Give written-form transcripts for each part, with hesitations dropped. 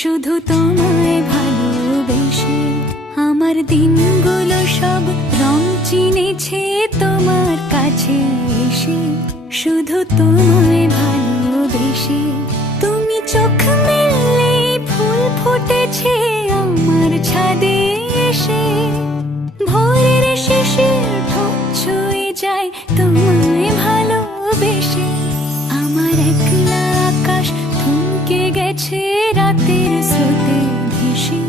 শুধু তোমায় ভালোবেসে। আমার দিনগুলো সব রং চিনেছে তোমার কাছে এসে, শুধু তোমায় ভালোবেসে। তুমি চোখ মেললে ফুল ফুটেছে আমার ছাদে এসে, ভোরের শিশির ঠোঁট ছুঁয়ে যায় তোমায় ভালোবেসে। আমার একলা আকাশ থমকে গেছে রাতের স্রোতে ভেসে,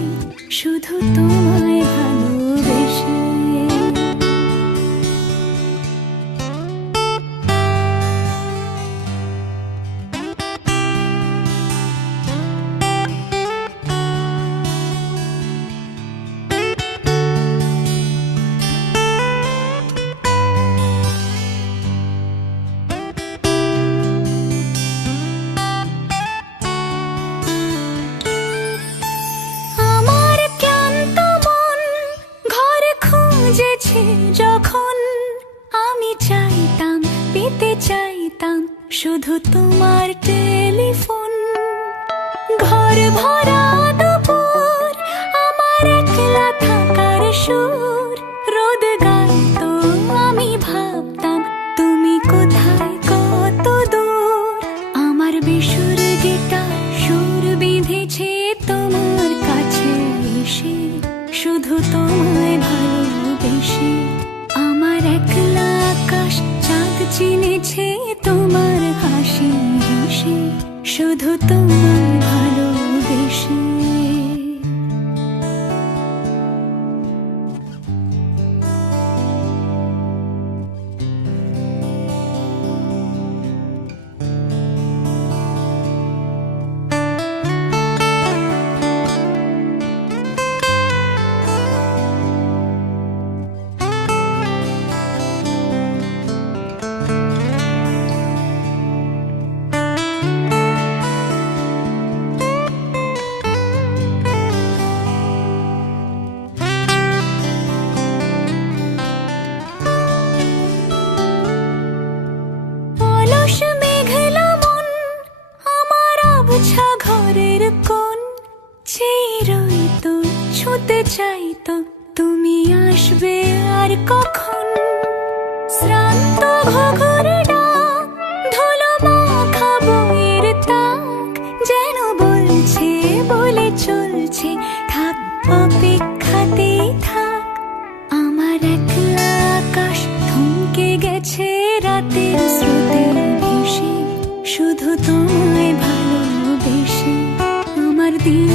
শুধু তোমায় ভালোবেসে। যখন আমি চাইতাম, পেতে চাইতাম শুধু তোমার টেলিফোন। ঘর ভরা দুপুর, আমার একলা থাকার সুর, রোদ গাইতো আমি ভাবতাম তুমি কোথায় কত দূর। আমার বেসুর গিটার সুর বিঁধেছে তোমার কাছে এসে, শুধু তোমায় ভালোবেসে। আমার একলা আকাশ চাঁদ চিনেছে তোমার হাসি হেসে, শুধু তোমায় ভালোবেসে। ঘরের কোণ চিরইতো ছুঁতে চাইতো তুমি আসবে আর কখন। শ্রান্ত ঘুঘুর ডাক, ধুলো মাখা বইয়ের তাক, যেন বলছে বলে চলছে থাক অপেক্ষাতেই থাক। আমার একলা আকাশ থমকে গেছে রাতের স্রোতে ভেসে, শুধু তোমায় ভালোবেসে। আমার দিন